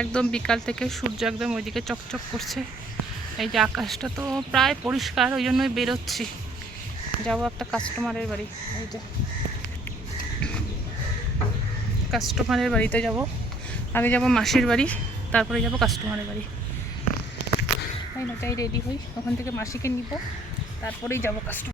একদম বিকাল থেকে সূর্য একদম ওইদিকে চকচক করছে। এই যে আকাশটা তো প্রায় পরিষ্কার, ওই জন্যই বেরোচ্ছি। যাবো একটা কাস্টমারের বাড়ি, এই যে কাস্টমারের বাড়িতে যাব। আগে যাব মাসির বাড়ি, তারপরে যাব কাস্টমারের বাড়ি। তাই না, তাই রেডি হই, ওখান থেকে মাসিকে নিব, তারপরেই যাব কাস্টমার।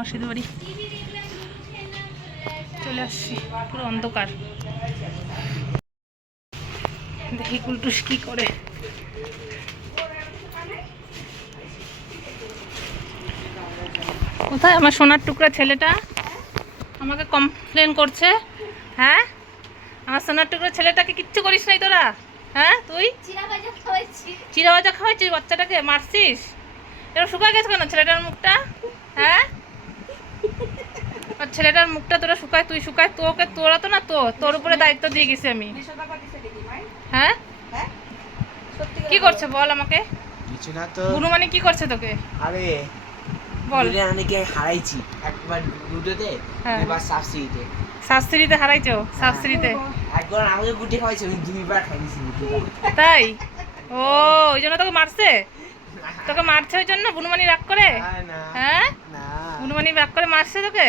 মাসির বাড়ি চলে আসছি, পুরো অন্ধকার। দেখি কুলটুস কি করে। কোথায় আমার সোনার টুকরা ছেলেটা? আমাকে কমপ্লেন করছে। হ্যাঁ, আমার সোনার টুকরা ছেলেটাকে কিচ্ছু করিস নাই তোরা? হ্যাঁ, তুই চিরা ভাজা খাওয়াইছিস বাচ্চাটাকে, মারছিস? এরকম শুকায় গেছে কেন ছেলেটার মুখটা? হ্যাঁ, আর ছেলেটার মুখটা তোরা শুকায়, তুই শুকায়, তোকে তোরা তো না, তোর উপরে দায়িত্ব দিয়ে গেছি আমি। হ্যাঁ, কি করছে বল আমাকে? কিছু না তো। বুনু মানে কি করছে তোকে? আরে বল। অনেকে হারাইছি, একবার লুডোতে, দুইবার সাবসিডিতে। সাবসিডিতে হারাইছো? সাবসিডিতে একবার আমাকে গুটি খাওয়াইছে, আমি দুইবার খাইছি গুটিটা। তাই? ও, ওই জন্য তোকে মারছে? তোকে মারছে ওই জন্য বুনুমানি রাগ করে? হ্যাঁ, বুনুমানি রাগ করে মারছে তোকে?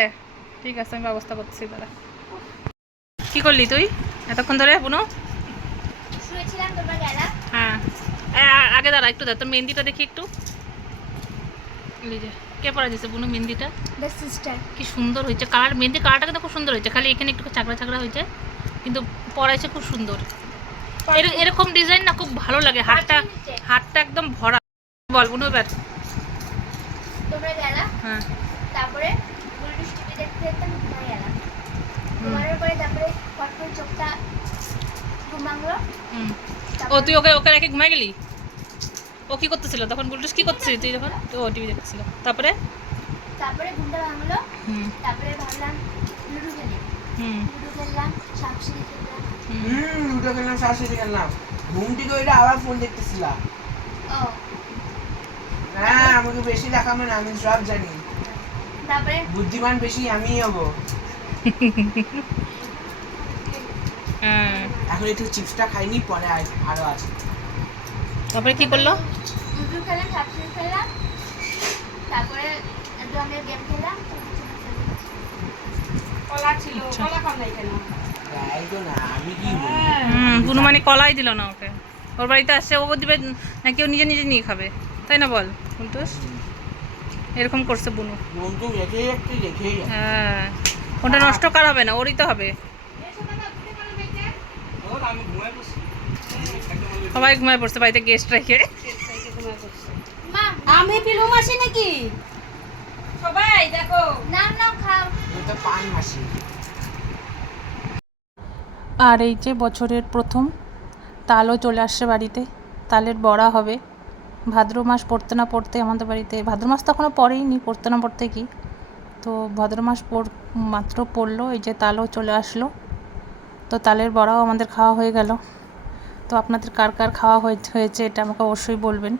ঠিক আছে, আমি ব্যবস্থা করছি দাঁড়া। কি করলি তুই এতক্ষণ ধরে বুনু? হ্যাঁ, আগে দাঁড়া একটু, দাঁড়া তোর মেহেন্দিটা দেখি একটু। কে পড়া দিয়েছে বুনু মেহেন্দিটা? কি সুন্দর হয়েছে কালার, মেহেন্দি কালারটা কিন্তু খুব সুন্দর হয়েছে, খালি এখানে একটু চাকরা চাকরা হয়েছে, কিন্তু পড়াইছে খুব সুন্দর। এরকম ডিজাইন না খুব ভালো লাগে, হাতটা হাতটা একদম ভরা। বল বুনু এবার। হ্যাঁ, তারপরে দেখতে দেখতে ঘুমাই গেলাম, ঘুমানোর পরে তারপরে ফট করে চোখটা ঘুমালো। ও তুই ওকে ওকে রেখে ঘুমাই গেলি? ও কি করতেছিল তখন? বুলটুস কি করতেছিল তুই যখন? ও টিভি দেখতেছিল। তারপরে তারপরে ঘুমটা ভাঙলো, তারপরে ভাবলাম লুডো খেলি, লুডো খেললাম, সাপসিড়ি খেললাম। লুডো খেললাম, সাবসিডি খেললাম, ঘুম থেকে ওইটা আবার ফোন দেখতেছিলাম। ও হ্যাঁ, আমাকে বেশি দেখাবে না, আমি সব জানি। তারপরে বুদ্ধিমান বেশি আমিই হবো। এখন একটু চিপসটা খাইনি, পরে আরো আছে। তারপরে কি করলো? লুডো খেললাম, সাপসিড়ি খেললাম, তারপরে একটু আমি গেম খেললাম। কলা ছিল, কলা খাও নাই কেন? তাই তো না, আমি কি বুনু মানে কলাই দিল না ওকে। ওর বাড়িতে আসছে, ও দিবে না, কেউ নিজে নিজে নিয়ে খাবে, তাই না বল বুলটুস? এরকম করছে বুনু। হ্যাঁ, ওটা নষ্ট করা হবে না, ওরই তো হবে। সবাই ঘুমায় পড়ছে বাড়িতে গেস্ট রেখে। আমি পিলু মাসি নাকি? সবাই দেখো, নাম নাও, খাও। এটা পান মাসি। আর এই যে বছরের প্রথম তালও চলে আসছে বাড়িতে, তালের বড়া হবে। ভাদ্র মাস পড়তে না পড়তে আমাদের বাড়িতে, ভাদ্র মাস তো এখনও পড়েইনি, পড়তে না পড়তে কি, তো ভাদ্র মাস মাত্র পড়লো, এই যে তালও চলে আসলো। তো তালের বড়াও আমাদের খাওয়া হয়ে গেল। তো আপনাদের কার কার খাওয়া হয়েছে এটা আমাকে অবশ্যই বলবেন।